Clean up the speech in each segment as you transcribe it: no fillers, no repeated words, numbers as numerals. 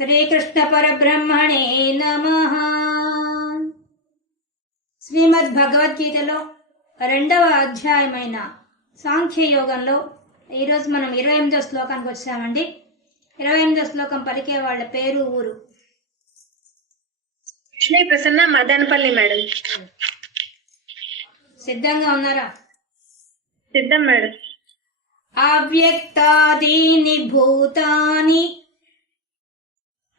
శ్రీకృష్ణ పరబ్రహ్మణే నమః. శ్రీమద్ భగవద్గీతలో 2వ అధ్యాయమైన సాంఖ్యయోగంలో ఈరోజు మనం 28వ శ్లోకానికి వచ్చామండి. 28వ శ్లోకం పలికే వాళ్ళ పేరు, ఊరు. లక్ష్మీ ప్రసన్న, మదనపల్లి మేడం. సిద్ధంగా ఉన్నారా? సిద్ధం మేడం. అవ్యక్తాదీని భూతాని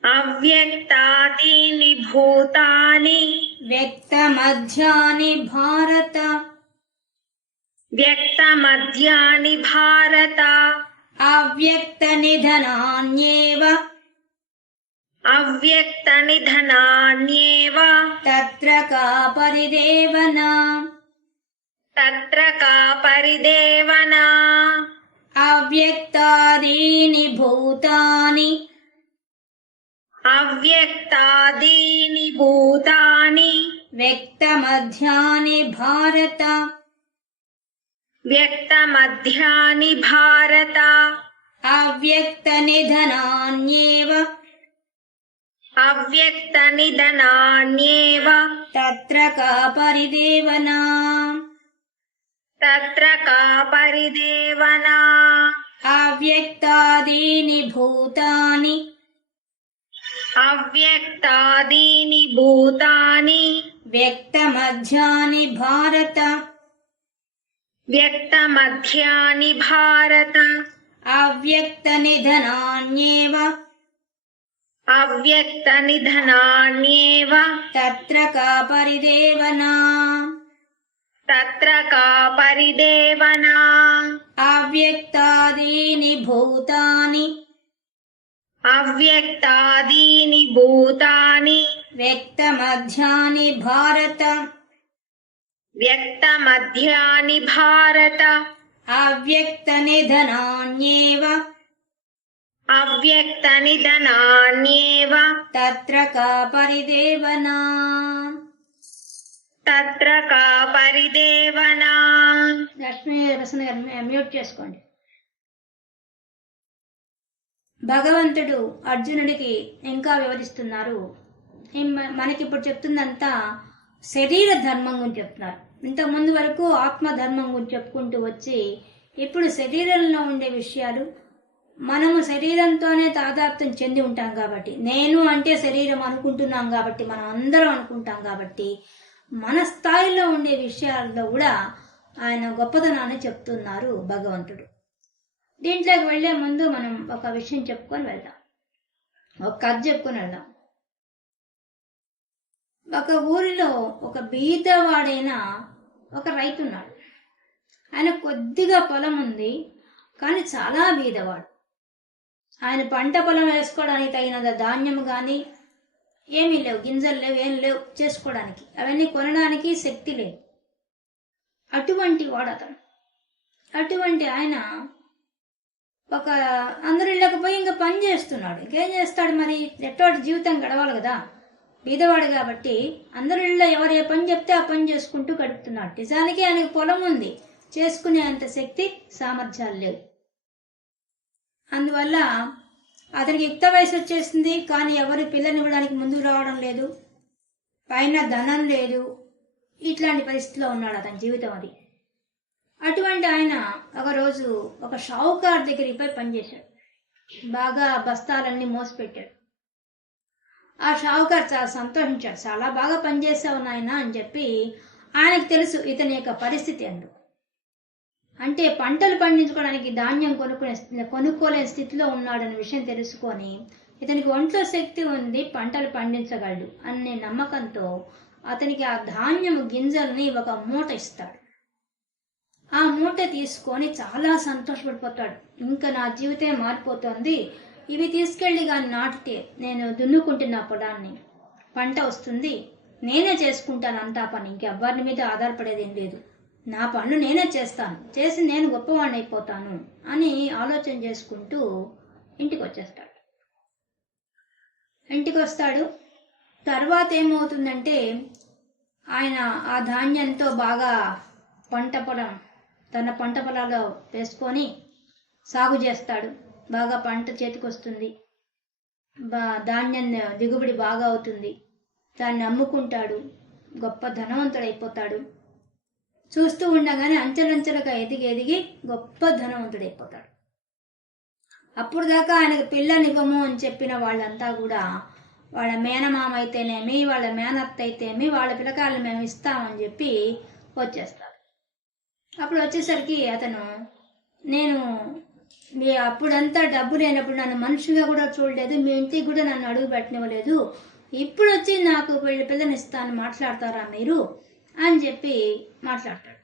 అవ్యక్తాదీని భూతాని వ్యక్తమధ్యాని భారత వ్యక్తమధ్యాని భారత అవ్యక్త నిధనాన్యేవ అవ్యక్త నిధనాన్యేవ తత్ర కా పరిదేవనా తత్ర కా పరిదేవనా అవ్యక్తాదీని భూతాని అవ్యక్తాదీని భూతాని వ్యక్తమధ్యాని భారత వ్యక్తమధ్యాని భారత అవ్యక్త నిధనాన్యేవ అవ్యక్త నిధనాన్యేవ తత్ర కా పరిదేవనా తత్ర కా పరిదేవనా అవ్యక్తాదీని భూతాని అవ్యక్తాదీని భూతాని వ్యక్తమధ్యాని భారత వ్యక్తమధ్యాని భారత అవ్యక్త నిధనాన్యేవ అవ్యక్త నిధనాన్యేవ తత్ర కా పరిదేవనా తత్ర కా పరిదేవనా అవ్యక్తాదీని భూతాని అవ్యక్తాదీని భూతాని వ్యక్తమధ్యాని భారత వ్యక్తమధ్యాని భారత అవ్యక్త నిధనాన్యేవ అవ్యక్త నిధనాన్యేవ తత్ర కా పరిదేవనా తత్ర కా పరిదేవనా. లక్ష్మీ ప్రసన్న గారు మ్యూట్ చేసుకోండి. భగవంతుడు అర్జునుడికి ఇంకా వివరిస్తున్నారు. మనకిప్పుడు చెప్తుందంతా శరీర ధర్మం గురించి చెప్తున్నారు. ఇంతకుముందు వరకు ఆత్మధర్మం గురించి చెప్పుకుంటూ వచ్చి ఇప్పుడు శరీరంలో ఉండే విషయాలు, మనము శరీరంతోనే తాదాత్మ్యం చెంది ఉంటాం కాబట్టి, నేను అంటే శరీరం అనుకుంటున్నాం కాబట్టి, మనం అందరం అనుకుంటాం కాబట్టి, మన స్థాయిలో ఉండే విషయాల్లో కూడా ఆయన గొప్పతనాన్ని చెప్తున్నారు భగవంతుడు. దీంట్లోకి వెళ్లే ముందు మనం ఒక విషయం చెప్పుకొని వెళ్దాం, ఒక కథ చెప్పుకొని వెళ్దాం. ఒక ఊరిలో ఒక బీదవాడైన ఒక రైతు ఉన్నాడు. ఆయన కొద్దిగా పొలం ఉంది, కానీ చాలా బీదవాడు. ఆయన పంట పొలం వేసుకోవడానికి తగినంత ధాన్యం కానీ ఏమీ లేవు, గింజలు లేవు, ఏం లేవు చేసుకోవడానికి, అవన్నీ కొనడానికి శక్తి లేదు. అటువంటి వాడు అతను. అటువంటి ఆయన ఒక అందరు ఇళ్ళకి పోయి ఇంకా పని చేస్తున్నాడు. ఇంకేం చేస్తాడు మరి, ఎట్టోటి జీవితం గడవాలి కదా, బీదవాడు కాబట్టి అందరి ఇళ్ళలో ఎవరు ఏ పని చెప్తే ఆ పని చేసుకుంటూ గడుపుతున్నాడు. నిజానికి ఆయనకు పొలం ఉంది, చేసుకునే అంత శక్తి సామర్థ్యాలు లేవు. అందువల్ల అతనికి యుక్త వయసు వచ్చేసింది, కానీ ఎవరు పిల్లనివ్వడానికి ముందుకు రావడం లేదు, పైన ధనం లేదు. ఇట్లాంటి పరిస్థితిలో ఉన్నాడు అతని జీవితం అది. అటువంటి ఆయన ఒకరోజు ఒక షావుకారు దగ్గరికి పోయి పనిచేశాడు. బాగా బస్తాలన్నీ మోసిపెట్టాడు. ఆ షావుకారు చాలా సంతోషించాడు. చాలా బాగా పనిచేసావు నాయన అని చెప్పి. ఆయనకు తెలుసు ఇతని యొక్క పరిస్థితి అందు, అంటే పంటలు పండించుకోవడానికి ధాన్యం కొనుక్కోలేని స్థితిలో ఉన్నాడనే విషయం తెలుసుకొని, ఇతనికి ఒంట్లో శక్తి ఉంది, పంటలు పండించగలడు అనే నమ్మకంతో అతనికి ఆ ధాన్యము గింజల్ని ఒక మూట ఇస్తాడు. ఆ మూట తీసుకొని చాలా సంతోషపడిపోతాడు. ఇంకా నా జీవితం మారిపోతుంది, ఇవి తీసుకెళ్ళి కానీ నాటితే నేను దున్నుకుంటున్న పొలాన్ని, పంట వస్తుంది, నేనే చేసుకుంటాను అంతా పని, ఇంకెవ్వరి మీద ఆధారపడేది ఏం లేదు, నా పనులు నేనే చేస్తాను, చేసి నేను గొప్పవాడిని అయిపోతాను అని ఆలోచన చేసుకుంటూ ఇంటికి వచ్చేస్తాడు. ఇంటికి వస్తాడు. తర్వాత ఏమవుతుందంటే, ఆయన ఆ ధాన్యంతో బాగా తన పంట పొలాల్లో వేసుకొని సాగు చేస్తాడు. బాగా పంట చేతికి వస్తుంది. ధాన్యం దిగుబడి బాగా అవుతుంది, దాన్ని అమ్ముకుంటాడు, గొప్ప ధనవంతుడైపోతాడు. చూస్తూ ఉండగానే అంచెలంచెలుగా ఎదిగి ఎదిగి గొప్ప ధనవంతుడైపోతాడు. అప్పుడు దాకా ఆయనకు పిల్లనివ్వము అని చెప్పిన వాళ్ళంతా కూడా వాళ్ళ మేనమామ అయితేనేమి వాళ్ళ మేనత్త అయితేమి వాళ్ళ పిల్లకాయలు మేము ఇస్తామని చెప్పి వచ్చేస్తారు. అప్పుడు వచ్చేసరికి అతను, నేను అప్పుడంతా డబ్బు లేనప్పుడు నన్ను మనిషిగా కూడా చూడలేదు, మీ ఇంటికి కూడా నన్ను అడుగు పెట్టనివ్వలేదు, ఇప్పుడు వచ్చి నాకు పిల్లని ఇస్తాను మాట్లాడతారా మీరు అని చెప్పి మాట్లాడతాడు.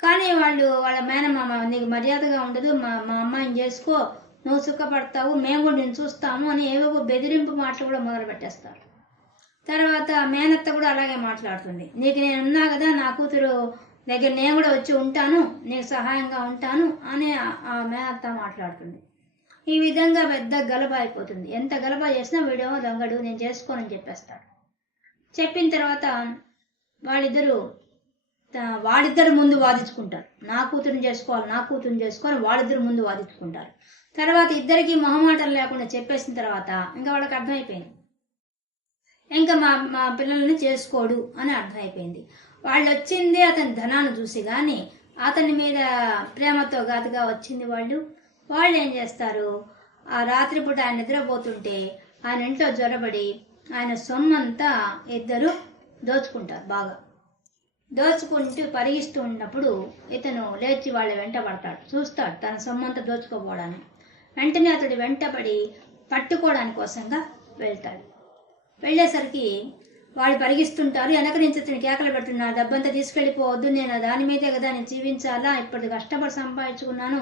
కానీ వాళ్ళ మేనమామ, నీకు మర్యాదగా ఉండదు, మా అమ్మాయిని చేసుకో, నువ్వు సుఖపడతావు, మేము కూడా నేను చూస్తాము అని ఏవేవో బెదిరింపు మాటలు కూడా మొదలు పెట్టేస్తారు. తర్వాత మేనత్త కూడా అలాగే మాట్లాడుతుంది, నీకు నేను ఉన్నా కదా, నా కూతురు దగ్గర నేను కూడా వచ్చి ఉంటాను, నీకు సహాయంగా ఉంటాను అని ఆ మేనత్త మాట్లాడుతుంది. ఈ విధంగా పెద్ద గలబ అయిపోతుంది. ఎంత గలబ చేసినా వీడేమో దొంగడు, నేను చేసుకోనని చెప్పేస్తాడు. చెప్పిన తర్వాత వాళ్ళిద్దరు ముందు వాదించుకుంటారు, నా కూతురుని చేసుకోవాలి వాళ్ళిద్దరు ముందు వాదించుకుంటారు. తర్వాత ఇద్దరికి మొహమాటం లేకుండా చెప్పేసిన తర్వాత ఇంకా వాళ్ళకి అర్థమైపోయింది, ఇంకా మా పిల్లల్ని చేసుకోడు అని అర్థమైపోయింది. వాళ్ళు వచ్చింది అతని ధనాన్ని చూసి, కానీ అతని మీద ప్రేమతో గాతుగా వచ్చింది. వాళ్ళు ఏం చేస్తారు, ఆ రాత్రిపూట ఆయన నిద్రపోతుంటే ఆయన ఇంట్లో జ్వరబడి ఆయన సొమ్మంతా ఇద్దరు దోచుకుంటారు. బాగా దోచుకుంటూ పరిగిస్తూ ఉన్నప్పుడు ఇతను లేచి వాళ్ళ వెంట పడతాడు, చూస్తాడు తన సొమ్మంతా దోచుకోపోవడానికి. వెంటనే అతడు వెంటపడి పట్టుకోవడానికి కోసంగా వెళ్తాడు. వెళ్ళేసరికి వాళ్ళు పరిగిస్తుంటారు, వెనక నుంచి అతను కేకలు పెడుతున్నారు, డబ్బంతా తీసుకెళ్ళిపోవద్దు, నేను దాని మీదే కదా నేను జీవించాలా, ఇప్పుడు కష్టపడి సంపాదించుకున్నాను,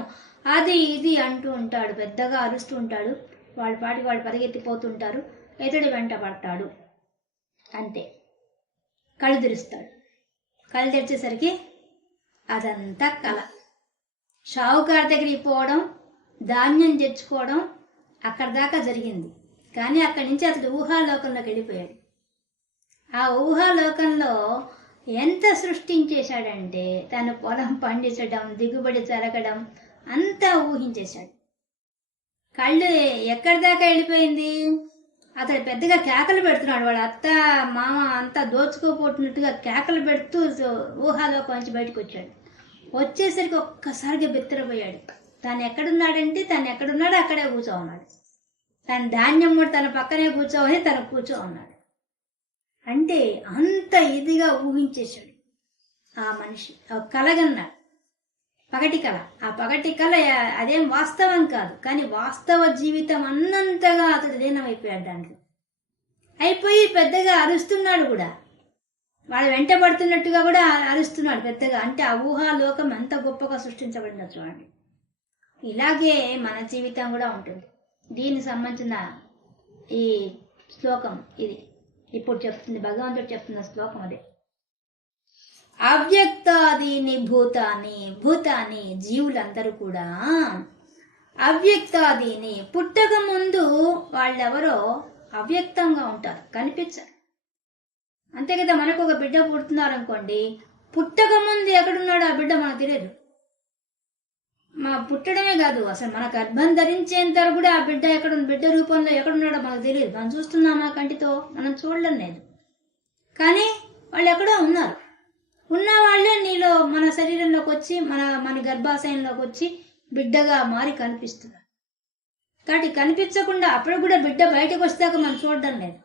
అది ఇది అంటూ ఉంటాడు, పెద్దగా అరుస్తూ ఉంటాడు. వాళ్ళ పాటికి వాళ్ళు పరిగెత్తిపోతుంటారు. ఇతడు వెంట పడతాడు. అంతే, కళ్ళు తెరుస్తాడు. కళ్ళు తెరిచేసరికి అదంతా కళ. షావుకారు దగ్గరికి పోవడం, ధాన్యం తెచ్చుకోవడం అక్కడ దాకా జరిగింది. కానీ అక్కడి నుంచి అతడు ఊహాలోకంలోకి వెళ్ళిపోయాడు. ఆ ఊహాలోకంలో ఎంత సృష్టించేశాడంటే తన పొలం పండించడం, దిగుబడి జరగడం అంతా ఊహించేశాడు. కళ్ళు ఎక్కడి దాకా వెళ్ళిపోయింది, అతడు పెద్దగా కేకలు పెడుతున్నాడు. వాళ్ళ అత్త మామ అంతా దోచుకోపోతున్నట్టుగా కేకలు పెడుతూ ఊహాలోకం నుంచి బయటకు వచ్చాడు. వచ్చేసరికి ఒక్కసారిగా బెత్తరపోయాడు. తను ఎక్కడున్నాడో అక్కడే కూర్చో ఉన్నాడు. తన ధాన్యం కూడా తన పక్కనే కూర్చోవని తను కూర్చో ఉన్నాడు. అంటే అంత ఇదిగా ఊహించేశాడు ఆ మనిషి. కలగన్నాడు, పగటి కళ. ఆ పగటి కళ అదేం వాస్తవం కాదు, కానీ వాస్తవ జీవితం అన్నంతగా అతడు లీనమైపోయాడు దాంట్లో. అయిపోయి పెద్దగా అరుస్తున్నాడు కూడా, వాళ్ళు వెంట పడుతున్నట్టుగా కూడా అరుస్తున్నాడు పెద్దగా. అంటే ఆ ఊహాలోకం ఎంత గొప్పగా సృష్టించబడిన చూడండి. ఇలాగే మన జీవితం కూడా ఉంటుంది. దీనికి సంబంధించిన ఈ శ్లోకం ఇది ఇప్పుడు చెప్తుంది, భగవంతుడు చెప్తున్న శ్లోకం అదే. అవ్యక్తాదీని భూతాని జీవులందరూ కూడా అవ్యక్తాదీని, పుట్టక ముందు వాళ్ళెవరో అవ్యక్తంగా ఉంటారు, కనిపించరు. అంతే కదా, మనకు ఒక బిడ్డ పుడుతున్నారు అనుకోండి, పుట్టక ముందు ఎక్కడున్నాడో ఆ బిడ్డ మనకు తెలియదు. పుట్టడమే కాదు, అసలు మన గర్భం ధరించేంత కూడా ఆ బిడ్డ రూపంలో ఎక్కడున్నాడో మనకు తెలియదు. మనం చూస్తున్నామా కంటితో, మనం చూడడం లేదు. కానీ వాళ్ళు ఎక్కడో ఉన్నారు. ఉన్న వాళ్ళే నీలో మన శరీరంలోకి వచ్చి మన గర్భాశయంలోకి వచ్చి బిడ్డగా మారి కనిపిస్తున్నారు. కాబట్టి కనిపించకుండా అప్పుడు కూడా బిడ్డ బయటకు వచ్చాక మనం చూడడం లేదు.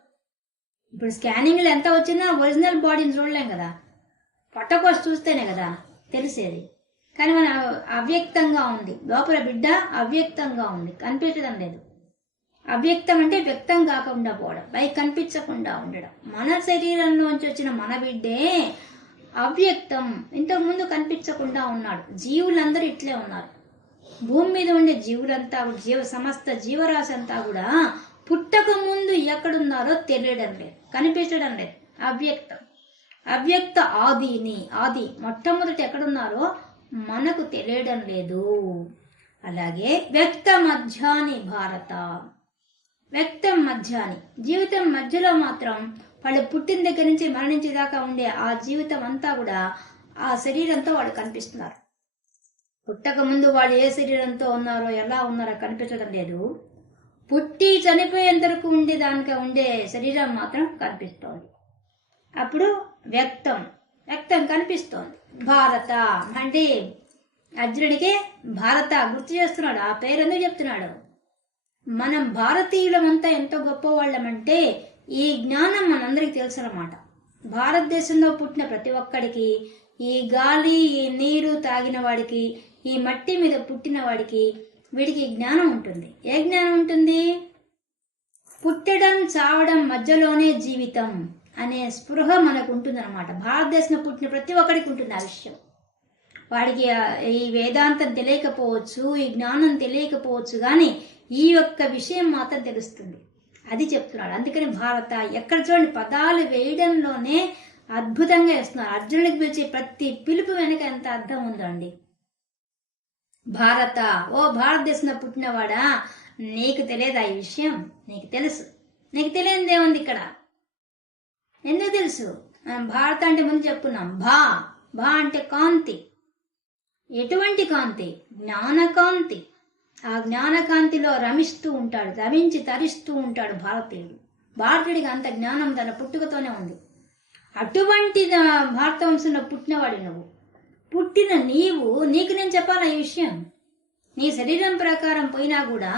ఇప్పుడు స్కానింగ్లు ఎంత వచ్చినా ఒరిజినల్ బాడీని చూడలేం కదా, పొట్టకోసి చూస్తేనే కదా తెలిసేది. కానీ మన అవ్యక్తంగా ఉంది, లోపల బిడ్డ అవ్యక్తంగా ఉంది, కనిపించడం లేదు. అవ్యక్తం అంటే వ్యక్తం కాకుండా పోవడం, పైకి కనిపించకుండా ఉండడం. మన శరీరంలోంచి వచ్చిన మన బిడ్డే అవ్యక్తం, ఇంతకుముందు కనిపించకుండా ఉన్నాడు. జీవులందరూ ఇట్లే ఉన్నారు. భూమి మీద ఉండే జీవులంతా, సమస్త జీవరాశి అంతా కూడా పుట్టక ముందు ఎక్కడున్నారో తెలియడం లేదు, కనిపించడం లేదు. అవ్యక్త ఆది మొట్టమొదటి ఎక్కడున్నారో మనకు తెలియడం లేదు. అలాగే వ్యక్త మధ్యాని భారత, వ్యక్తం మధ్యాని, జీవితం మధ్యలో మాత్రం వాళ్ళు పుట్టిన దగ్గర నుంచి మరణించేదాకా ఉండే ఆ జీవితం అంతా కూడా ఆ శరీరంతో వాళ్ళు కనిపిస్తున్నారు. పుట్టక ముందు వాళ్ళు ఏ శరీరంతో ఉన్నారో ఎలా ఉన్నారో కనిపించడం లేదు. పుట్టి చనిపోయేంత వరకు ఉండే శరీరం మాత్రం కనిపిస్తోంది. అప్పుడు వ్యక్తం కనిపిస్తోంది. భారత అంటే అర్జునుడికి భారత గుర్తు చేస్తున్నాడు. ఆ పేరు ఎందుకు చెప్తున్నాడు? మనం భారతీయులమంతా ఎంతో గొప్ప వాళ్ళమంటే ఈ జ్ఞానం మనందరికి తెలుసు అన్నమాట. భారతదేశంలో పుట్టిన ప్రతి ఒక్కడికి, ఈ గాలి ఈ నీరు తాగిన వాడికి, ఈ మట్టి మీద పుట్టిన వాడికి, వీడికి జ్ఞానం ఉంటుంది. ఏ జ్ఞానం ఉంటుంది? పుట్టడం చావడం మధ్యలోనే జీవితం అనే స్పృహ మనకు ఉంటుంది అనమాట. భారతదేశంలో పుట్టిన ప్రతి ఒక్కడికి ఉంటుంది ఆ విషయం. వాడికి ఈ వేదాంతం తెలియకపోవచ్చు, ఈ జ్ఞానం తెలియకపోవచ్చు, కానీ ఈ యొక్క విషయం మాత్రం తెలుస్తుంది. అది చెప్తున్నాడు. అందుకని భారత ఎక్కడ చూడండి పదాలు వేయడంలోనే అద్భుతంగా వేస్తున్నారు. అర్జునుడికి పిలిచే ప్రతి పిలుపు వెనక ఎంత అర్థం ఉందండి. భారత, ఓ భారతదేశంలో పుట్టినవాడా, నీకు తెలియదా ఈ విషయం? నీకు తెలుసు. నీకు తెలియనిదేముంది ఇక్కడ? ఎందుకు తెలుసు? భారత అంటే ముందు చెప్పుకున్నాం. భా అంటే కాంతి. ఎటువంటి కాంతి? జ్ఞానకాంతి. ఆ జ్ఞానకాంతిలో రమిస్తూ ఉంటాడు, రమించి తరిస్తూ ఉంటాడు భారతీయుడు. భారతీయుడికి అంత జ్ఞానం తన పుట్టుకతోనే ఉంది. అటువంటి భారత వంశంలో పుట్టినవాడు నువ్వు. పుట్టిన నీకు నేను చెప్పాలా ఈ విషయం? నీ శరీరం ప్రకారం పోయినా కూడా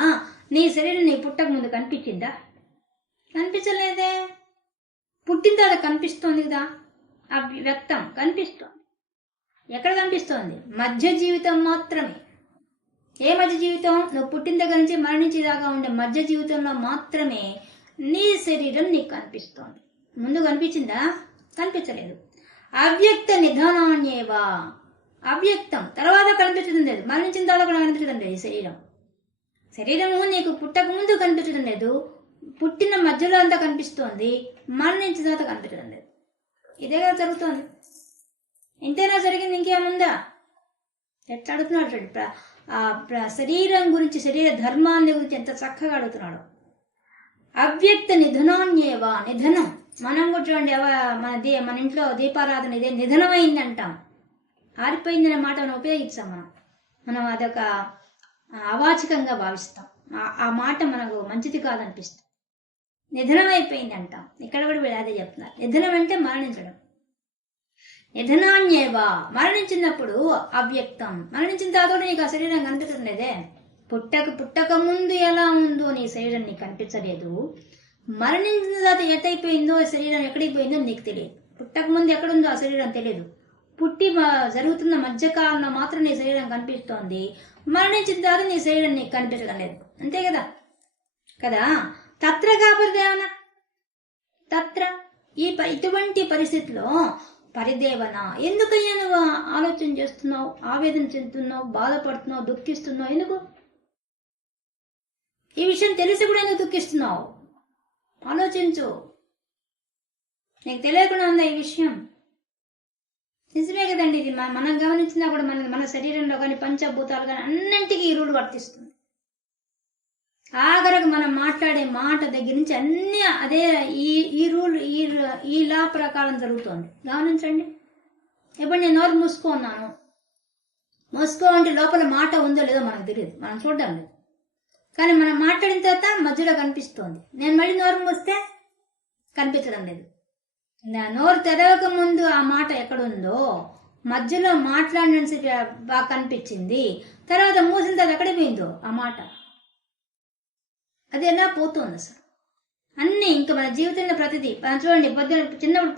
నీ శరీరం నీ పుట్టక ముందు కనిపించిందా? కనిపించలేదే. పుట్టిన తర్వాత కనిపిస్తోంది కదా, ఆ వ్యక్తం కనిపిస్తోంది. ఎక్కడ కనిపిస్తోంది? మధ్య జీవితం మాత్రమే. ఏ మధ్య జీవితం? నువ్వు పుట్టిన దగ్గర నుంచి మరణించేదాకా ఉండే మధ్య జీవితంలో మాత్రమే నీ శరీరం నీకు కనిపిస్తోంది. ముందు కనిపించిందా? కనిపించలేదు. అవ్యక్త నిధనాన్యేవా, అవ్యక్తం తర్వాత కనిపించడం లేదు, మరణించిన తర్వాత కూడా కనిపించడం లేదు. ఈ శరీరము నీకు పుట్టక ముందు కనిపించడం లేదు, పుట్టిన మధ్యలో అంతా కనిపిస్తోంది, మరణించిన తర్వాత కనిపించడం లేదు. ఇదే కదా జరుగుతోంది. ఇంతేనా జరిగింది? ఇంకేముందా? ఎట్లా అడుగుతున్నాడు? శరీరం గురించి, శరీర ధర్మాన్ని గురించి ఎంత చక్కగా అడుగుతున్నాడు. అవ్యక్త నిధనాన్యేవా, నిధనం. మనం కూడా చూడండి, మన ఇంట్లో దీపారాధన ఇదే నిధనమైంది అంటాం. ఆరిపోయిందనే మాట మనం ఉపయోగిస్తాం. మనం అదొక అవాచకంగా భావిస్తాం. ఆ మాట మనకు మంచిది కాదనిపిస్తుంది. నిధనం అయిపోయింది అంటాం. ఇక్కడ కూడా అదే చెప్తున్నారు. నిధనం అంటే మరణించడం. నిధనాన్యేవా, మరణించినప్పుడు అవ్యక్తం. మరణించిన తర్వాత నీకు ఆ శరీరం కనిపించలేదే. పుట్టక ముందు ఎలా ఉందో నీ శరీరం నీకు కనిపించలేదు. మరణించిన తర్వాత ఎటైపోయిందో శరీరం, ఎక్కడికి పోయిందో నీకు తెలియదు. పుట్టక ముందు ఎక్కడుందో ఆ శరీరం తెలియదు. పుట్టి జరుగుతున్న మధ్యకాలంలో మాత్రం నీ శరీరం కనిపిస్తోంది. మరణించిన తర్వాత నీ శరీరం నీకు కనిపించడం లేదు. అంతే కదా కదా తత్ర కాపరిదేవన తత్ర, ఇటువంటి పరిస్థితిలో పరిదేవన. ఎందుకయ్యా నువ్వు ఆలోచన చేస్తున్నావు, ఆవేదన చెందుతున్నావు, బాధపడుతున్నావు, దుఃఖిస్తున్నావు? ఎందుకు? ఈ విషయం తెలిసి కూడా ఎందుకు దుఃఖిస్తున్నావు? ఆలోచించు. నీకు తెలియకుండా ఉందా ఈ విషయం? నిజమే కదండి. ఇది మనం గమనించినా కూడా మన శరీరంలో కానీ పంచభూతాలు కానీ అన్నింటికి ఈ రూల్ వర్తిస్తుంది. ఆఖరకు మనం మాట్లాడే మాట దగ్గర నుంచి అన్ని అదే ఈ రూల్ ఈ లా ప్రకారం జరుగుతోంది. గమనించండి. ఇప్పుడు నేను నోరు మూసుకున్నాను, మూసుకో అంటే లోపల మాట ఉందో లేదో మనకు తెలియదు, మనం చూడడం లేదు. కానీ మనం మాట్లాడిన తర్వాత మధ్యలో కనిపిస్తోంది. నేను మళ్ళీ నోరు మూస్తే కనిపించడం లేదు. నోరు తెరవక ముందు ఆ మాట ఎక్కడుందో మధ్యలో మాట్లాడిన బాగా కనిపించింది, తర్వాత మూసిన తర్వాత ఎక్కడ పోయిందో ఆ మాట, అది ఎలా పోతుంది అసలు? అన్నీ ఇంకా మన జీవితంలో ప్రతిదీ చూడండి. చిన్నప్పుడు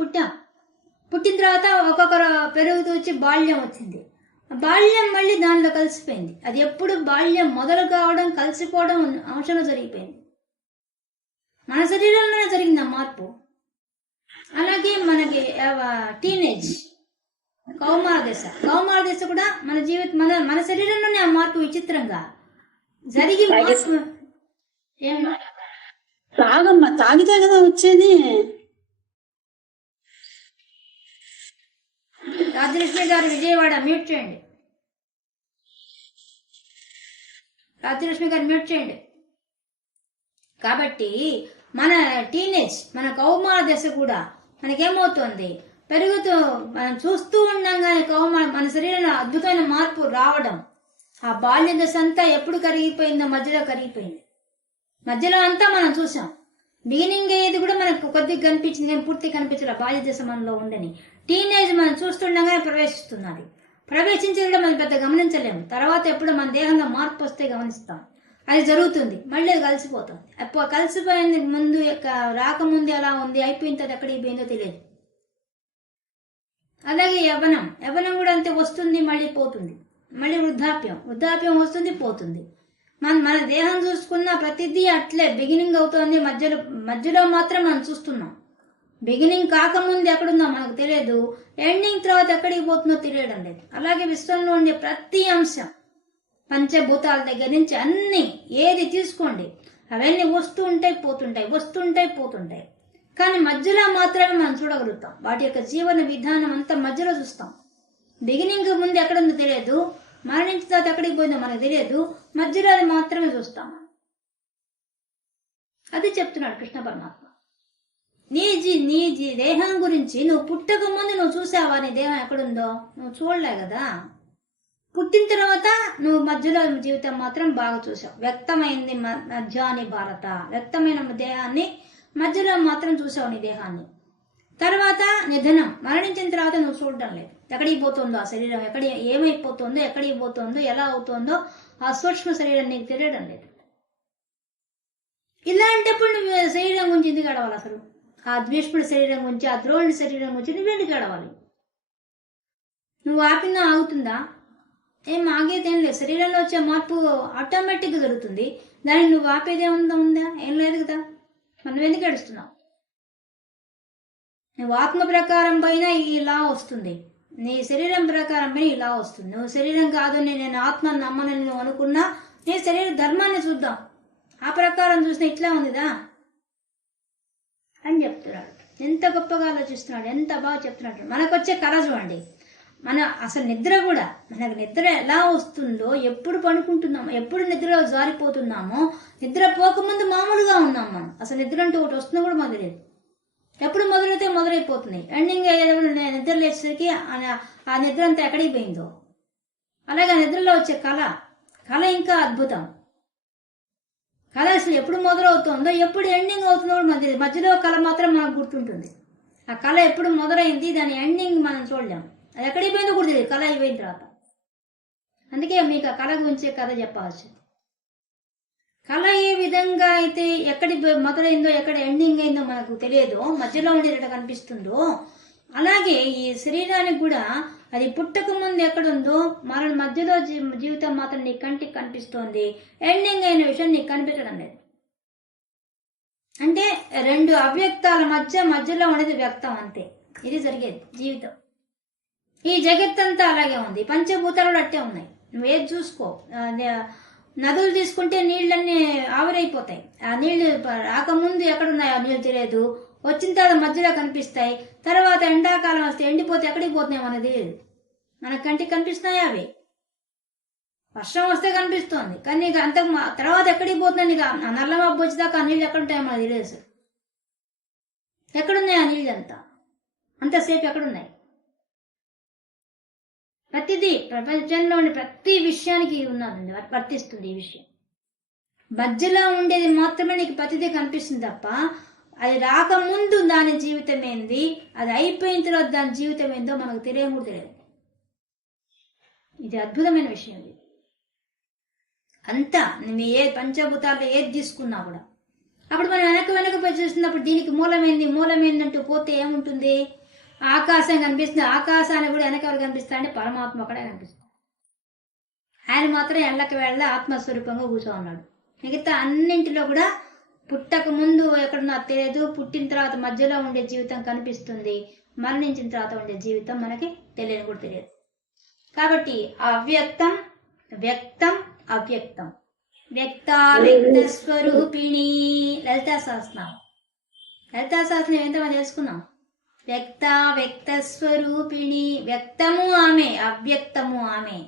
పుట్టిన తర్వాత ఒక్కొక్కరు పెరుగుతూ వచ్చి బాల్యం వచ్చింది. బాల్యం మళ్ళీ దానిలో కలిసిపోయింది. అది ఎప్పుడు బాల్యం మొదలు కావడం, కలిసిపోవడం అంశంలో జరిగిపోయింది. మన శరీరంలోనే జరిగింది ఆ మార్పు. అలాగే మనకి టీనేజ్, కౌమార దశ కూడా మన శరీరంలోనే ఆ మార్పు విచిత్రంగా జరిగి తాగమ్మా, తాగితే కదా వచ్చేది. రాజ్యలక్ష్మి గారు విజయవాడ మ్యూట్ చేయండి. రాజ్యలక్ష్మి గారు మ్యూట్ చేయండి. కాబట్టి మన టీనేజ్, మన కౌమార దశ కూడా మనకేమవుతుంది? పెరుగుతూ మనం చూస్తూ ఉండగానే మన శరీరంలో అద్భుతమైన మార్పు రావడం. ఆ బాల్య దశ అంతా ఎప్పుడు కరిగిపోయిందో మధ్యలో కరిగిపోయింది. మధ్యలో అంతా మనం చూసాం. బిగినింగ్ అయ్యేది కూడా మనకు కొద్దిగా కనిపించింది కానీ పూర్తిగా కనిపించలే. బాల్య దశ మనలో ఉండని టీనేజ్ మనం చూస్తుండగానే ప్రవేశిస్తున్నది. ప్రవేశించేది కూడా మనం పెద్ద గమనించలేము. తర్వాత ఎప్పుడు మన దేహంలో మార్పు వస్తే గమనిస్తాం. అది జరుగుతుంది, మళ్ళీ అది కలిసిపోతుంది. అప్పుడు కలిసిపోయింది ముందు రాకముందు ఎలా ఉంది, అయిపోయిన తర్వాత ఎక్కడికి పోయిందో తెలియదు. అలాగే యవ్వనం కూడా అంతే, వస్తుంది మళ్ళీ పోతుంది. మళ్ళీ వృద్ధాప్యం వస్తుంది పోతుంది. మన దేహం చూసుకున్న ప్రతిదీ అట్లే బిగినింగ్ అవుతుంది, మధ్యలో మాత్రం మనం చూస్తున్నాం. బిగినింగ్ కాకముందు ఎక్కడుందో మనకు తెలియదు, ఎండింగ్ తర్వాత ఎక్కడికి పోతుందో తెలియడం లేదు. అలాగే విశ్వంలో ఉండే ప్రతి అంశం, పంచభూతాల దగ్గర నుంచి అన్ని ఏది తీసుకోండి, అవన్నీ వస్తూ ఉంటాయి పోతుంటాయి. కానీ మధ్యలో మాత్రమే మనం చూడగలుగుతాం. వాటి యొక్క జీవన విధానం అంతా మధ్యలో చూస్తాం. బిగినింగ్ ముందు ఎక్కడుందో తెలియదు, మరణించిన తర్వాత ఎక్కడికి పోయిందో మనకు తెలియదు, మధ్యలో అది మాత్రమే చూస్తాం. అది చెప్తున్నాడు కృష్ణ పరమాత్మ. నీ దేహం గురించి నువ్వు పుట్టక ముందు నువ్వు చూసావా? నీ దేహం ఎక్కడుందో నువ్వు చూడలే కదా. పుట్టిన తర్వాత నువ్వు మధ్యలో జీవితం మాత్రం బాగా చూసావు. వ్యక్తమైంది మధ్యాని భారత, వ్యక్తమైన దేహాన్ని మధ్యలో మాత్రం చూసావు నీ దేహాన్ని. తర్వాత నిధనం, మరణించిన తర్వాత నువ్వు చూడడం లేదు. ఎక్కడికి పోతుందో ఆ శరీరం, ఏమైపోతుందో, ఎక్కడికి పోతుందో, ఎలా అవుతుందో ఆ సూక్ష్మ శరీరం నీకు తెలియడం లేదు. ఇలాంటప్పుడు నువ్వు శరీరం గురించి ఎందుకు గడవాలి? అసలు ఆ భీష్ముడి శరీరం గురించి, ఆ ద్రోణుడి శరీరం గురించి నువ్వు ఎందుకు గడవాలి? నువ్వు ఆపినా ఆగుతుందా? ఏం ఆగేదేం లేదు. శరీరంలో వచ్చే మార్పు ఆటోమేటిక్గా జరుగుతుంది. దానికి నువ్వు ఆపేదేముందా? ఏం లేదు కదా. మనం ఎందుకు ఏడుస్తున్నావు? నువ్వు ఆత్మ ప్రకారం పైన ఇలా వస్తుంది, నీ శరీరం ప్రకారం పైన ఇలా వస్తుంది. నువ్వు శరీరం కాదు, నేను ఆత్మను నమ్మనని నువ్వు అనుకున్నా, నీ శరీర ధర్మాన్ని చూద్దాం, ఆ ప్రకారం చూసినా ఇట్లా ఉందిదా అని చెప్తున్నాడు. ఎంత గొప్పగా ఆలోచిస్తున్నాడు, ఎంత బాగా చెప్తున్నాడు. మనకొచ్చే కళ చూడండి. అసలు నిద్ర కూడా, మనకు నిద్ర ఎలా వస్తుందో, ఎప్పుడు పడుకుంటున్నామో, ఎప్పుడు నిద్రలో జారిపోతున్నామో, నిద్ర పోకముందు మామూలుగా ఉన్నాం మనం. అసలు నిద్ర అంటూ ఒకటి వస్తుందో కూడా మాకు తెలియదు. ఎప్పుడు మొదలైతే మొదలైపోతుంది, ఎండింగ్ అయ్యేటప్పుడు నిద్ర లేచేసరికి ఆ నిద్ర అంతా ఎక్కడికి పోయిందో. అలాగే నిద్రలో వచ్చే కళ ఇంకా అద్భుతం. కళ అసలు ఎప్పుడు మొదలవుతుందో, ఎప్పుడు ఎండింగ్ అవుతుందో కూడా మనకు తెలియదు. మధ్యలో కళ మాత్రం మనకు గుర్తుంటుంది. ఆ కళ ఎప్పుడు మొదలైంది, దాని ఎండింగ్ మనం చూడలేము. అది ఎక్కడికి పోయిందో కూడా తెలియదు కళ అయిపోయిన తర్వాత. అందుకే మీకు ఆ కళ గురించి కథ చెప్పవచ్చు. కళ ఏ విధంగా అయితే ఎక్కడి మొదలైందో, ఎక్కడ ఎండింగ్ అయిందో మనకు తెలియదో, మధ్యలో ఉండేటట్టు కనిపిస్తుందో, అలాగే ఈ శరీరానికి కూడా అది పుట్టక ముందు ఎక్కడుందో, మధ్యలో జీవితం మాత్రం నీ కంటికి కనిపిస్తోంది, ఎండింగ్ అయిన విషయం నీకు కనిపించడం లేదు. అంటే రెండు అవ్యక్తాల మధ్యలో ఉండేది వ్యక్తం, అంతే. ఇది జరిగేది జీవితం. ఈ జగత్తంతా అలాగే ఉంది. పంచభూతాలు కూడా అట్టే ఉన్నాయి. నువ్వేది చూసుకో, నదులు తీసుకుంటే నీళ్ళన్నీ ఆవిరైపోతాయి. ఆ నీళ్లు రాకముందు ఎక్కడున్నాయో నీళ్ళు తెలియదు, వచ్చిన తర్వాత మధ్యలో కనిపిస్తాయి. తర్వాత ఎండాకాలం వస్తే ఎండిపోతే ఎక్కడికి పోతున్నాయి మనకు తెలియదు. మన కంటికి కనిపిస్తున్నాయా అవి? వర్షం వస్తే కనిపిస్తోంది, కానీ నీకు అంత తర్వాత ఎక్కడికి పోతున్నాయి? నీకు నల్ల మబ్బు వచ్చేదాకా ఆ నీళ్ళు ఎక్కడుంటాయో మనకు తెలియదు. ఎక్కడున్నాయి ఆ నీళ్ళు? అంతసేపు ఎక్కడున్నాయి? ప్రతిదీ ప్రపంచంలో ఉండే ప్రతి విషయానికి ఉన్నది, వర్తిస్తుంది ఈ విషయం. మధ్యలో ఉండేది మాత్రమే నీకు ప్రతిదీ కనిపిస్తుంది తప్ప, అది రాకముందు దాని జీవితం ఏంది, అది అయిపోయిన తర్వాత దాని జీవితం ఏందో మనకు తెలియదు. ఇది అద్భుతమైన విషయం. ఇది అంతా మీ పంచభూతాల్లో ఏది తీసుకున్నా కూడా, అప్పుడు మనం వెనక పోయి చూస్తున్నప్పుడు దీనికి మూలమేందంటూ పోతే ఏముంటుంది? ఆకాశం కనిపిస్తుంది. ఆకాశాన్ని కూడా వెనక ఎవరు కనిపిస్తారంటే పరమాత్మ అక్కడే కనిపిస్తుంది. ఆయన మాత్రం ఎళ్ళకి వెళ్ళ ఆత్మస్వరూపంగా కూర్చో ఉన్నాడు. మిగతా అన్నింటిలో కూడా పుట్టక ముందు ఎక్కడున్నా తెలియదు, పుట్టిన తర్వాత మధ్యలో ఉండే జీవితం కనిపిస్తుంది, మరణించిన తర్వాత ఉండే జీవితం మనకి తెలియని కూడా తెలియదు. కాబట్టి అవ్యక్తం, వ్యక్తం, అవ్యక్తం, వ్యక్త స్వరూపిణి. లలితా సహస్రం ఎంతమంది తెలుసుకున్నాం? వ్యక్త స్వరూపిణి. వ్యక్తము ఆమె, అవ్యక్తము ఆమె.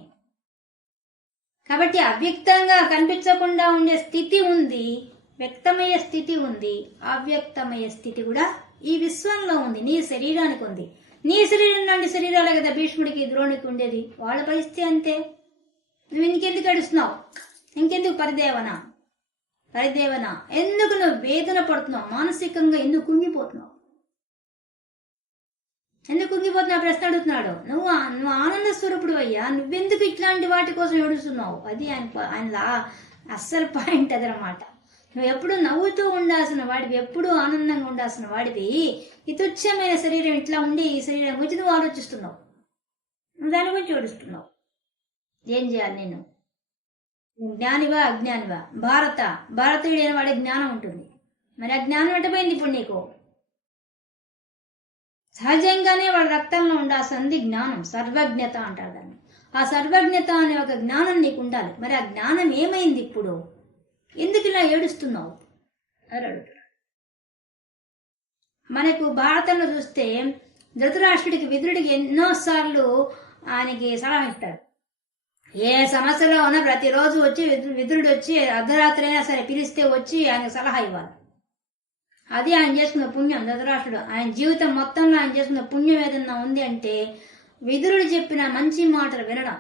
కాబట్టి అవ్యక్తంగా కనిపించకుండా ఉండే స్థితి ఉంది, వ్యక్తమయ్యే స్థితి ఉంది, అవ్యక్తమయ్యే స్థితి కూడా ఈ విశ్వంలో ఉంది. నీ శరీరానికి ఉంది. నీ శరీరం లాంటి శరీరాలే కదా భీష్ముడికి, ద్రోణుడికి ఉండేది. వాళ్ళ పరిస్థితి అంతే. నువ్వు ఇంకెందుకు అడుస్తున్నావు? ఇంకెందుకు పరిదేవన? పరిదేవన, ఎందుకు నువ్వు వేదన పడుతున్నావు? మానసికంగా ఎందుకు కుంగిపోతున్నావు? ఎందుకు కుంగిపోతున్నావు ప్రశ్న అడుగుతున్నాడు. నువ్వు ఆనంద స్వరూపుడు అయ్యా, నువ్వెందుకు ఇట్లాంటి వాటి కోసం ఏడుస్తున్నావు? అది ఆయన అస్సలు పాయింట్ అదనమాట. నువ్వు ఎప్పుడు నవ్వుతూ ఉండాల్సిన వాడివి, ఎప్పుడు ఆనందంగా ఉండాల్సిన వాడివి, ఈ తుచ్చమైన శరీరం ఇట్లా ఉండి ఈ శరీరం గురించి నువ్వు ఆలోచిస్తున్నావు, నువ్వు దాని గురించి ఏడుస్తున్నావు. ఏం చేయాలి నేను? జ్ఞానివా అజ్ఞానివా? భారతీయుడైన వాడి జ్ఞానం ఉంటుంది, మరి ఆ జ్ఞానం ఎట్టపోయింది ఇప్పుడు నీకు? సహజంగానే వాళ్ళ రక్తంలో ఉండాల్సింది జ్ఞానం, సర్వజ్ఞత అంటారు దాన్ని. ఆ సర్వజ్ఞత అనే ఒక జ్ఞానం నీకు ఉండాలి. మరి ఆ జ్ఞానం ఏమైంది ఇప్పుడు? ఎందుకు ఇలా ఏడుస్తున్నావు అని అడుగుతున్నాడు. మనకు భారతంలో చూస్తే ధృతరాష్ట్రుడికి విదురుడికి ఎన్నోసార్లు ఆయనకి సలహా ఇస్తాడు. ఏ సమస్యలో ఉన్నా ప్రతిరోజు వచ్చి విదురుడు వచ్చి అర్ధరాత్రి అయినా సరే పిలిస్తే వచ్చి ఆయనకు సలహా ఇవ్వాలి. అది ఆయన చేసుకున్న పుణ్యం. ధృతరాష్ట్రుడు ఆయన జీవితం మొత్తంలో ఆయన చేసుకున్న పుణ్యం ఏదన్నా ఉంది అంటే విదురుడు చెప్పిన మంచి మాటలు వినడం,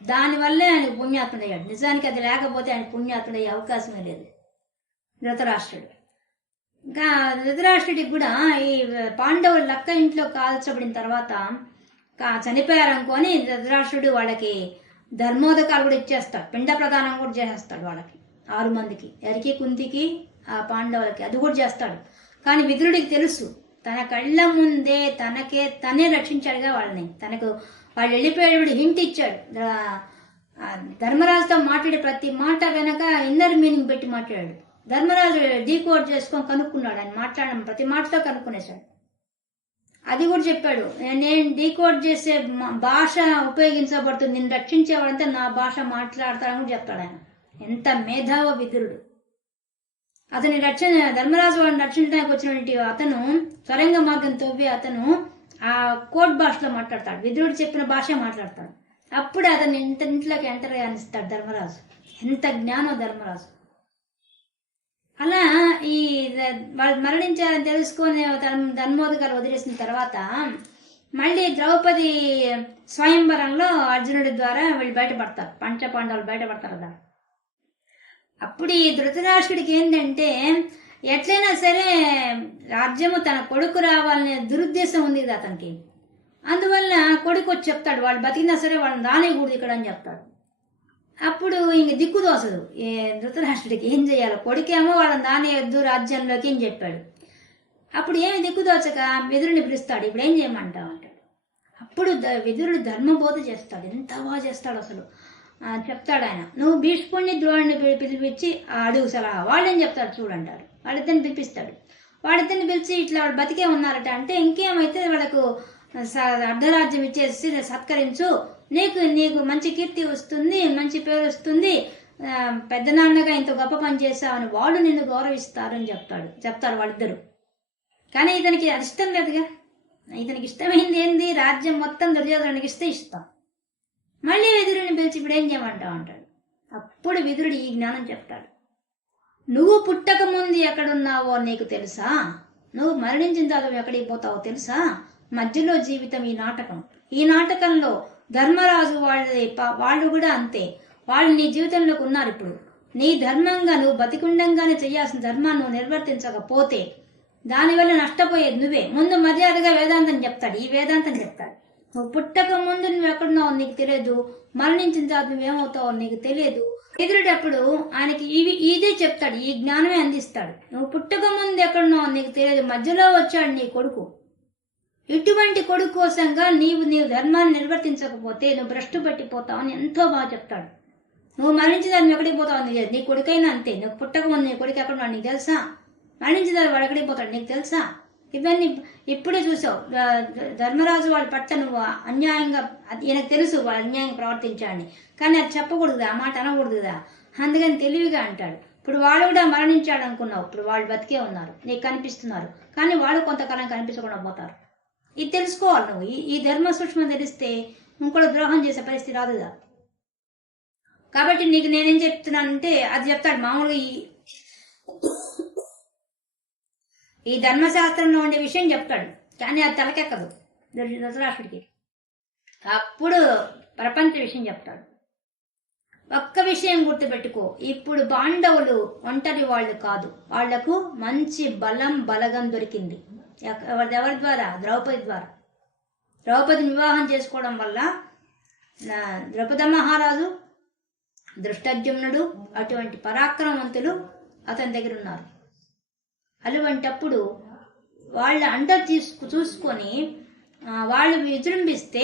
దానివల్లే ఆయన పుణ్యాత్ముడయ్యాడు. నిజానికి అది లేకపోతే ఆయన పుణ్యాత్ముడయ్యే అవకాశమే లేదు ధృతరాష్ట్రుడు. ఇంకా ధృతరాష్ట్రుడికి కూడా ఈ పాండవులు లక్క ఇంట్లో కాల్చబడిన తర్వాత చనిపోయారనుకొని ధృతరాష్ట్రుడు వాళ్ళకి ధర్మోదకాలు కూడా ఇచ్చేస్తాడు, పిండ ప్రదానం కూడా చేసేస్తాడు వాళ్ళకి 6 మందికి, ఎరికి కుంతికి ఆ పాండవులకి, అది కూడా చేస్తాడు. కానీ విదురుడికి తెలుసు తన కళ్ళ ముందే తనే రక్షించాడుగా వాళ్ళని. వాళ్ళు వెళ్ళిపోయేటప్పుడు హింట్ ఇచ్చాడు. ధర్మరాజుతో మాట్లాడే ప్రతి మాట వెనక ఇన్నర్ మీనింగ్ పెట్టి మాట్లాడాడు. ధర్మరాజు డీకోడ్ చేసుకొని కనుక్కున్నాడు, ఆయన మాట్లాడడం ప్రతి మాటతో కనుక్కునేశాడు. అది కూడా చెప్పాడు, నేను డీకోడ్ చేసే భాష ఉపయోగించబడుతుంది, నేను రక్షించేవాడంతా నా భాష మాట్లాడతాడని కూడా చెప్తాడు ఆయన. ఎంత మేధావ విదురుడు! అతని ధర్మరాజు వాడిని రక్షించడానికి వచ్చినటువంటి అతను సొరంగ మార్గం తవ్వి అతను ఆ కోడ్ భాషలో మాట్లాడతాడు, విదురుడు చెప్పిన భాష మాట్లాడతాడు. అప్పుడు అతను ఇంట్లోకి ఎంటర్ అనిస్తాడు ధర్మరాజు. ఎంత జ్ఞానం ధర్మరాజు! అలా ఈ వాళ్ళు మరణించారని తెలుసుకొని ధర్మోదకాలు వదిలేసిన తర్వాత మళ్ళీ ద్రౌపది స్వయంవరంలో అర్జునుడి ద్వారా వీళ్ళు బయటపడతారు, పంచపాండవులు బయటపడతారు కదా. అప్పుడు ఈ ధృతరాష్ట్రుడికి ఏంటంటే ఎట్లయినా సరే రాజ్యము తన కొడుకు రావాలనే దురుద్దేశం ఉంది కదా అతనికి. అందువల్ల కొడుకు వచ్చి చెప్తాడు, వాళ్ళు బతికినా సరే వాళ్ళని రానికూడదు ఇక్కడ అని చెప్తాడు. అప్పుడు ఇంక దిక్కు దోసదు ధృతరాష్ట్రుడికి ఏం చేయాలో. కొడుకేమో వాళ్ళని రానియొద్దు రాజ్యంలోకి అని చెప్పాడు. అప్పుడు ఏమి దిక్కుదోచక విదురుని పిలుస్తాడు, ఇప్పుడు ఏం చేయమంటావు అంటాడు. అప్పుడు విదురుడు ధర్మబోధ చేస్తాడు, ఎంత బాగా చేస్తాడు అసలు. చెప్తాడు ఆయన, నువ్వు భీష్ముడిని ద్రోణుని పిలిపించి అడుగు సలహా, వాళ్ళని చెప్తాడు చూడంటారు. వాళ్ళిద్దరిని పిలిపిస్తాడు. వాళ్ళిద్దరిని పిలిచి ఇట్లా వాళ్ళు బతికే ఉన్నారట అంటే ఇంకేమైతే వాళ్ళకు అర్ధరాజ్యం ఇచ్చేసి సత్కరించు, నీకు మంచి కీర్తి వస్తుంది, మంచి పేరు వస్తుంది, పెద్దనాన్నగా ఇంత గొప్ప పని చేశావని వాళ్ళు నిన్ను గౌరవిస్తారు అని చెప్తారు వాళ్ళిద్దరు. కానీ ఇతనికి అది ఇష్టం లేదుగా. ఇతనికి ఇష్టమైంది ఏంది? రాజ్యం మొత్తం దుర్యోధనుడికి ఇస్తాం. మళ్ళీ విదురుని పిలిచి ఇప్పుడు ఏం చేయమంటావు అంటాడు. అప్పుడు విదురుడు ఈ జ్ఞానం చెప్తాడు, నువ్వు పుట్టక ముందు ఎక్కడున్నావో నీకు తెలుసా? నువ్వు మరణించిన తర్వాత ఎక్కడికి పోతావో తెలుసా? మధ్యలో జీవితం ఈ నాటకంలో ధర్మరాజు వాళ్ళు కూడా అంతే. వాళ్ళు నీ జీవితంలోకి ఉన్నారు. ఇప్పుడు నీ ధర్మంగా నువ్వు బతికుండంగానే చేయాల్సిన ధర్మాన్ని నువ్వు నిర్వర్తించకపోతే దానివల్ల నష్టపోయేది నువ్వే. ముందు మర్యాదగా వేదాంతం చెప్తాడు, ఈ వేదాంతం చెప్తాడు. నువ్వు పుట్టక ముందు నువ్వు ఎక్కడున్నావో నీకు తెలియదు, మరణించిన తర్వాత నువ్వేమవుతావో నీకు తెలియదు. ఎదురుటప్పుడు ఆయనకి ఇదే చెప్తాడు, ఈ జ్ఞానమే అందిస్తాడు. నువ్వు పుట్టక ముందు ఎక్కడున్నావో నీకు తెలియదు, మధ్యలో వచ్చాడు నీ కొడుకు. ఇటువంటి కొడుకు కోసంగా నీవు ధర్మాన్ని నిర్వర్తించకపోతే నువ్వు భ్రష్టు పట్టిపోతావని ఎంతో బాగా చెప్తాడు. నువ్వు మరణించిన నువ్వు ఎక్కడికి పోతావు నీకు, నీ కొడుకైనా అంతే. నువ్వు పుట్టక ముందు నీ కొడుకు ఎక్కడున్నాడు నీకు తెలుసా? మరణించిన వాడు ఎక్కడికి పోతాడు నీకు తెలుసా? ఇవన్నీ ఇప్పుడే చూసావు. ధర్మరాజు వాళ్ళ పట్ల నువ్వు అన్యాయంగా, ఈయనకు తెలుసు వాళ్ళు అన్యాయంగా ప్రవర్తించాడని, కానీ అది చెప్పకూడదు, ఆ మాట అనకూడదు కదా. అందుకని తెలివిగా అంటాడు. ఇప్పుడు వాళ్ళు కూడా మరణించాడు అనుకున్నావు, ఇప్పుడు వాళ్ళు బతికే ఉన్నారు, నీకు కనిపిస్తున్నారు, కానీ వాళ్ళు కొంతకాలం కనిపించకుండా పోతారు. ఇది తెలుసుకోవాలి నువ్వు. ఈ ధర్మ సూక్ష్మం తెలిస్తే ఇంకోటి ద్రోహం చేసే పరిస్థితి రాదుగా. కాబట్టి నీకు నేనేం చెప్తున్నానంటే అది చెప్తాడు. మామూలుగా ఈ ధర్మశాస్త్రంలో ఉండే విషయం చెప్తాడు, కానీ అది తలకెక్కదు ధృతరాష్ట్రుడికి. అప్పుడు ప్రపంచ విషయం చెప్తాడు. ఒక్క విషయం గుర్తుపెట్టుకో, ఇప్పుడు పాండవులు ఒంటరి వాళ్ళు కాదు, వాళ్లకు మంచి బలగం దొరికింది. ఎవరి ద్వారా? ద్రౌపది ద్వారా. ద్రౌపదిని వివాహం చేసుకోవడం వల్ల ద్రౌపద మహారాజు, దృష్టద్యుమ్నుడు అటువంటి పరాక్రమవంతులు అతని దగ్గర ఉన్నారు. అటువంటప్పుడు వాళ్ళ అండ చూసుకొని వాళ్ళు విజృంభిస్తే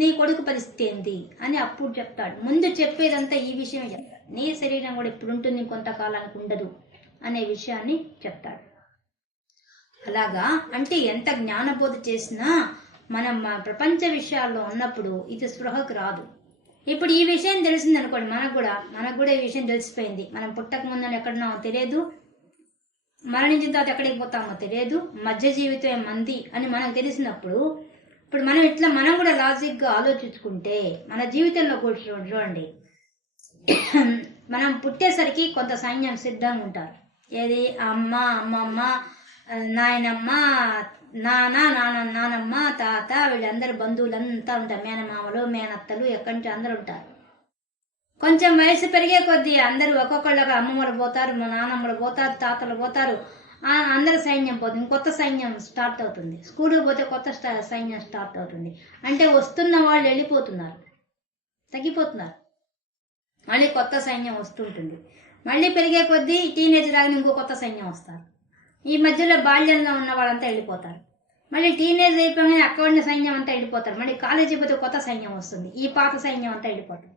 నీ కొడుకు పరిస్థితి ఏంది అని అప్పుడు చెప్తాడు. ముందు చెప్పేదంతా ఈ విషయమే చెప్తాడు. నీ శరీరం కూడా ఇప్పుడు ఉంటుంది, కొంతకాలానికి ఉండదు అనే విషయాన్ని చెప్తాడు. అలాగా అంటే ఎంత జ్ఞానబోధ చేసినా మనం ప్రపంచ విషయాల్లో ఉన్నప్పుడు ఇది స్పృహకు రాదు. ఇప్పుడు ఈ విషయం తెలిసింది అనుకోండి, మనకు కూడా ఈ విషయం తెలిసిపోయింది. మనం పుట్టక ముందని ఎక్కడున్నామో తెలియదు, మరణించిన తర్వాత ఎక్కడికి పోతామో తెలియదు, మధ్య జీవితం మంది అని మనకు తెలిసినప్పుడు ఇప్పుడు మనం కూడా లాజిక్గా ఆలోచించుకుంటే మన జీవితంలో కూడా చూడండి, మనం పుట్టేసరికి కొంత సైన్యం సిద్ధంగా ఉంటారు. ఏది? అమ్మ, అమ్మమ్మ, నాయనమ్మ, నానమ్మ, తాత, వీళ్ళందరూ బంధువులంతా ఉంటారు. మేనమామలు, మేనత్తలు, ఎక్కడి నుంచి అందరూ ఉంటారు. కొంచెం వయసు పెరిగే కొద్దీ అందరూ ఒక్కొక్కళ్ళు అమ్మమ్మలు పోతారు, మా నానమ్మలు పోతారు, తాతలు పోతారు, అందరు సైన్యం పోతుంది, కొత్త సైన్యం స్టార్ట్ అవుతుంది. స్కూల్కి పోతే కొత్త సైన్యం స్టార్ట్ అవుతుంది. అంటే వస్తున్న వాళ్ళు వెళ్ళిపోతున్నారు, తగ్గిపోతున్నారు, మళ్ళీ కొత్త సైన్యం వస్తుంటుంది. మళ్ళీ పెరిగే కొద్దీ టీనేజ్ రాగానే ఇంకో కొత్త సైన్యం వస్తారు. ఈ మధ్యలో బాల్యంలో ఉన్న వాళ్ళంతా వెళ్ళిపోతారు. మళ్ళీ టీనేజ్ అయిపోగానే అక్కడ ఉన్న సైన్యం అంతా వెళ్ళిపోతారు. మళ్ళీ కాలేజీ పోతే కొత్త సైన్యం వస్తుంది, ఈ పాత సైన్యం అంతా వెళ్ళిపోతారు.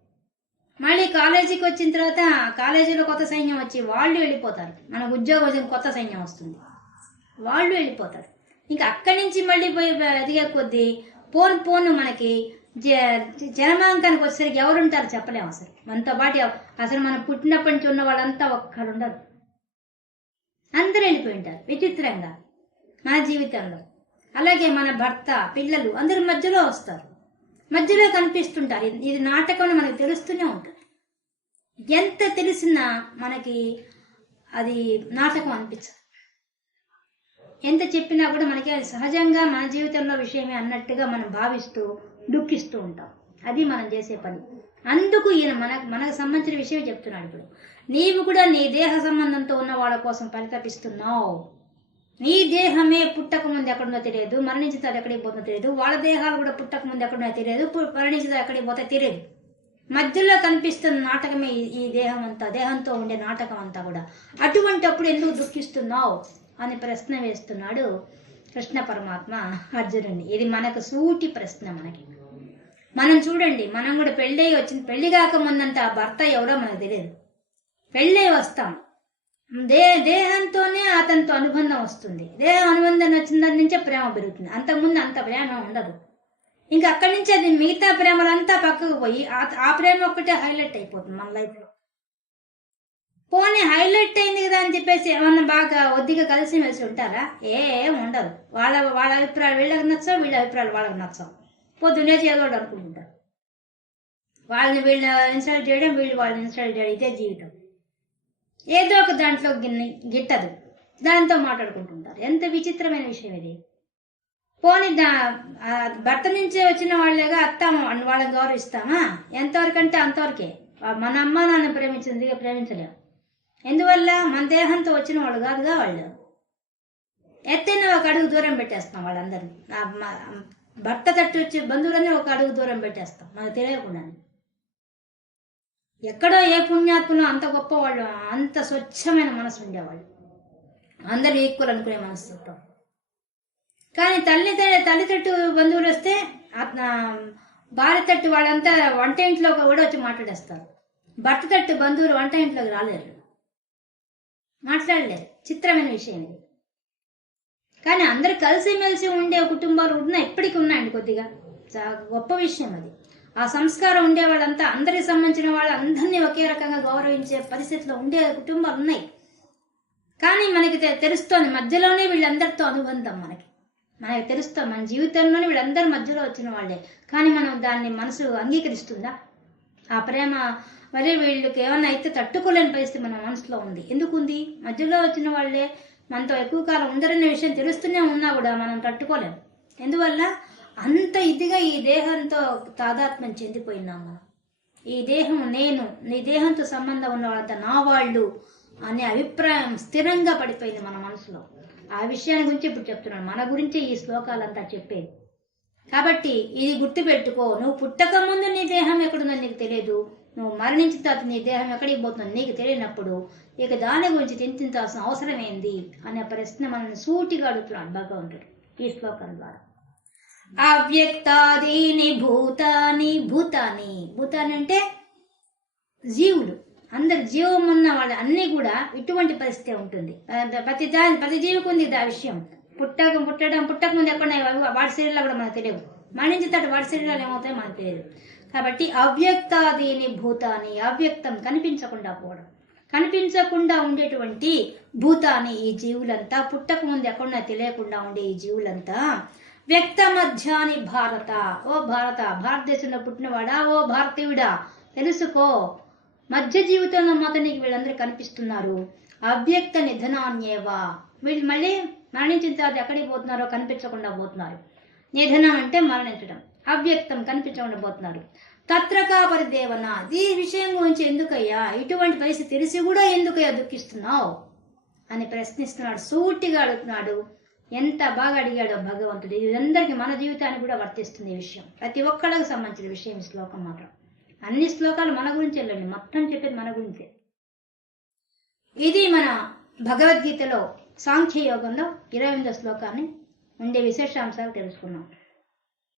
మళ్ళీ కాలేజీకి వచ్చిన తర్వాత కాలేజీలో కొత్త సైన్యం వచ్చి వాళ్ళు వెళ్ళిపోతారు. మనకు ఉద్యోగం కొత్త సైన్యం వస్తుంది, వాళ్ళు వెళ్ళిపోతారు. ఇంకా అక్కడి నుంచి మళ్ళీ పోయి ఎదిగే కొద్దీ పోను మనకి జనమాంకానికి వచ్చేసరికి ఎవరుంటారు చెప్పలేము. అసలు మనతో పాటు అసలు మనం పుట్టినప్పటి నుంచి ఉన్న వాళ్ళంతా ఒక్కరు ఉండరు, అందరూ వెళ్ళిపోయి ఉంటారు విచిత్రంగా మన జీవితంలో. అలాగే మన భర్త, పిల్లలు అందరూ మధ్యలో వస్తారు, మధ్యలో కనిపిస్తుంటారు. ఇది నాటకం మనకు తెలుస్తూనే ఉంటుంది. ఎంత తెలిసినా మనకి అది నాటకం అనిపించదు. ఎంత చెప్పినా కూడా మనకి అది సహజంగా మన జీవితంలో విషయమే అన్నట్టుగా మనం భావిస్తూ దుఃఖిస్తూ ఉంటాం. అది మనం చేసే పని. అందుకు ఈయన మనకు సంబంధించిన విషయం చెప్తున్నాడు. ఇప్పుడు నీవు కూడా నీ దేహ సంబంధంతో ఉన్న వాళ్ళ కోసం పరితపిస్తున్నావు. నీ దేహమే పుట్టక ముందు ఎక్కడుందో తెలియదు, మరణించిన తర్వాత ఎక్కడికి పోతుందో తెలియదు, వాళ్ళ దేహాలు కూడా పుట్టక ముందు ఎక్కడున్నా తెలియదు, మరణించిన తర్వాత ఎక్కడికి పోతే తెలియదు. మధ్యలో కనిపిస్తున్న నాటకమే ఈ దేహం అంతా, దేహంతో ఉండే నాటకం అంతా కూడా. అటువంటప్పుడు ఎందుకు దుఃఖిస్తున్నావు అని ప్రశ్న వేస్తున్నాడు కృష్ణ పరమాత్మ అర్జునుడిని. ఇది మనకు సూటి ప్రశ్న. మనం చూడండి, మనం కూడా పెళ్లి కాక ముందంతా భర్త ఎవరో మనకు తెలియదు. పెళ్ళై వస్తాం, దేహంతోనే అతనితో అనుబంధం వస్తుంది. దేహ అనుబంధం వచ్చిన దాని నుంచే ప్రేమ పెరుగుతుంది. అంతకుముందు అంత ప్రేమ ఉండదు. ఇంకా అక్కడి నుంచి అది మిగతా ప్రేమలంతా పక్కకు పోయి ఆ ప్రేమ ఒక్కటే హైలైట్ అయిపోతుంది మన లైఫ్లో. పోనీ హైలైట్ అయింది కదా అని చెప్పేసి ఏమన్నా బాగా ఒద్దిగా కలిసిమెలిసి ఉంటారా? ఏం ఉండదు. వాళ్ళ అభిప్రాయాలు వీళ్ళకి నచ్చవు, వీళ్ళ అభిప్రాయాలు వాళ్ళకి నచ్చవు. పొద్దున్నే చేదోడు అనుకుంటుంటారు. వాళ్ళని వీళ్ళని ఇన్సల్ట్ చేయడం, వీళ్ళు వాళ్ళని ఇన్సల్ట్ చేయడం, ఇదే జీవితం. ఏదో ఒక దాంట్లో గిట్టదు, దాంతో మాట్లాడుకుంటుంటారు. ఎంత విచిత్రమైన విషయం ఇది. పోనీ భర్త నుంచే వచ్చిన వాళ్ళేగా అత్త వాళ్ళని గౌరవిస్తామా? ఎంతవరకంటే అంతవరకే. మన అమ్మ నాన్న ప్రేమించలేము. ఎందువల్ల? మన దేహంతో వచ్చిన వాళ్ళు కాదుగా. వాళ్ళు ఎత్తైనా ఒక అడుగు దూరం పెట్టేస్తాం. వాళ్ళందరినీ భర్త తట్టు వచ్చే బంధువులన్నీ ఒక అడుగు దూరం పెట్టేస్తాం మనకు తెలియకుండానే. ఎక్కడో ఏ పుణ్యాత్మలో అంత గొప్ప వాళ్ళు, అంత స్వచ్ఛమైన మనసు ఉండేవాళ్ళు, అందరూ ఈక్వల్ అనుకునే మనసుతో. కానీ తల్లి తట్టు బంధువులు వస్తే భార్య తట్టు వాళ్ళంతా వంట ఇంట్లో కూడా వచ్చి మాట్లాడేస్తారు. భర్త తట్టు బంధువులు వంట ఇంట్లోకి రాలేరు, మాట్లాడలేరు. చిత్రమైన విషయం ఇది. కానీ అందరు కలిసిమెలిసి ఉండే కుటుంబాలు ఉన్నాయి, ఇప్పటికీ ఉన్నాయండి. కొద్దిగా గొప్ప విషయం అది. ఆ సంస్కారం ఉండే వాళ్ళంతా, అందరికి సంబంధించిన వాళ్ళు అందరినీ ఒకే రకంగా గౌరవించే పరిస్థితిలో ఉండే కుటుంబాలు ఉన్నాయి. కానీ మనకి తెలుస్తోంది మధ్యలోనే వీళ్ళందరితో అనుబంధం. మనకి తెలుస్తాం మన జీవితంలోనే వీళ్ళందరూ మధ్యలో వచ్చిన వాళ్ళే. కానీ మనం దాన్ని మనసు అంగీకరిస్తుందా? ఆ ప్రేమ వరే వీళ్ళకి ఏమన్నా అయితే తట్టుకోలేని పరిస్థితి మన మనసులో ఉంది. ఎందుకు ఉంది? మధ్యలో వచ్చిన వాళ్ళే మనతో ఎక్కువ కాలం ఉండరనే విషయం తెలుస్తూనే ఉన్నా కూడా మనం తట్టుకోలేం. ఎందువల్ల? అంత ఇదిగా ఈ దేహంతో తాదాత్మ్యం చెందిపోయినాం మనం. ఈ దేహం నేను, నీ దేహంతో సంబంధం ఉన్న వాళ్ళంతా నా వాళ్ళు అనే అభిప్రాయం స్థిరంగా పడిపోయింది మన మనసులో. ఆ విషయాన్ని గురించి ఇప్పుడు చెప్తున్నాను, మన గురించి ఈ శ్లోకాలంతా చెప్పేది. కాబట్టి ఇది గుర్తుపెట్టుకో, నువ్వు పుట్టక ముందు నీ దేహం ఎక్కడుందో నీకు తెలియదు, నువ్వు మరణించిన తర్వాత నీ దేహం ఎక్కడికి పోతుందో నీకు తెలియనప్పుడు ఇక దాని గురించి చింతించాల్సిన అవసరం ఏంది అనే ప్రశ్న మనల్ని సూటిగా అడుగుతున్నాడు భగవంతుడు ఈ శ్లోకం ద్వారా. అవ్యక్తాదీని భూతాని, భూతాని భూతాని అంటే జీవులు, అందరు జీవం ఉన్న వాళ్ళు అన్నీ కూడా ఇటువంటి పరిస్థితి ఉంటుంది. ప్రతి జీవికి ఉంది ఆ విషయం. పుట్టక ముందు ఎక్కడ వాడి శరీరాలు కూడా మనకు తెలియవు, మరణించిన తర్వాత వాడి శరీరాలు ఏమవుతాయో మనకు తెలియదు. కాబట్టి అవ్యక్తాదీని భూతాని, అవ్యక్తం కనిపించకుండా పోవడం, కనిపించకుండా ఉండేటువంటి భూతాని ఈ జీవులంతా, పుట్టక ముందు ఎక్కడున్నా తెలియకుండా ఉండే ఈ జీవులంతా వ్యక్త మధ్యాని భారత, ఓ భారత, భారతదేశంలో పుట్టినవాడా, ఓ భారతీయుడా తెలుసుకో, మధ్య జీవితంలో మాత్రం నీకు వీళ్ళందరూ కనిపిస్తున్నారు. అవ్యక్త నిధనాన్యేవా, వీళ్ళు మళ్ళీ మరణించిన తర్వాత ఎక్కడికి పోతున్నారో కనిపించకుండా పోతున్నారు. నిధనం అంటే మరణించడం, అవ్యక్తం కనిపించకుండా పోతున్నారు. తత్రకా పరిదేవన, ఈ విషయం గురించి ఎందుకయ్యా, ఇటువంటి పరిస్థితి తెలిసి కూడా ఎందుకయ్యా దుఃఖిస్తున్నావు అని ప్రశ్నిస్తున్నాడు, సూటిగా అడుగుతున్నాడు. ఎంత బాగా అడిగాడో భగవంతుడు. ఇది అందరికీ మన జీవితానికి కూడా వర్తిస్తుంది ఈ విషయం, ప్రతి ఒక్కళ్ళకి సంబంధించిన విషయం ఈ శ్లోకం మాత్రం. అన్ని శ్లోకాలు మన గురించి వెళ్ళండి, మొత్తం చెప్పేది మన గురించే. ఇది మన భగవద్గీతలో సాంఖ్యయోగంలో 28వ శ్లోకాన్ని ఉండే విశేషాంశాలు తెలుసుకున్నాం.